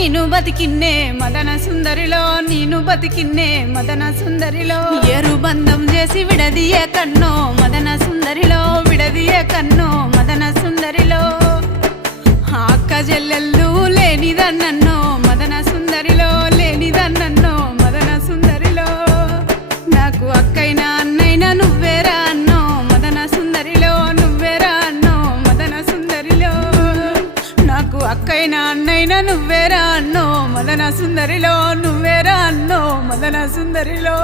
ನೀನು ಬದುಕಿನ್ನೆ మదన సుందరిలో ನೀನು బతికిన్నే మదన సుందరిలో ఏరు బంధం చేసి విడదీయే కన్నో మదన సుందరిలో విడదీయే కన్నో మదన సుందరిలో అక్క చెల్లెళ్ళు లేనిదన్నో మదన సుందరిలో లేనిదన్నో మదన సుందరిలో నాకు అక్కైనా అన్నైనా నువ్వేరా అన్నో మదన సుందరిలో నువ్వేరా అన్నో మదన సుందరిలో నాకు అక్కైనా అన్నైనా నువ్వేరా అన్నో మదన సుందరిలో నువ్వేరా అన్నో మదన సుందరిలో.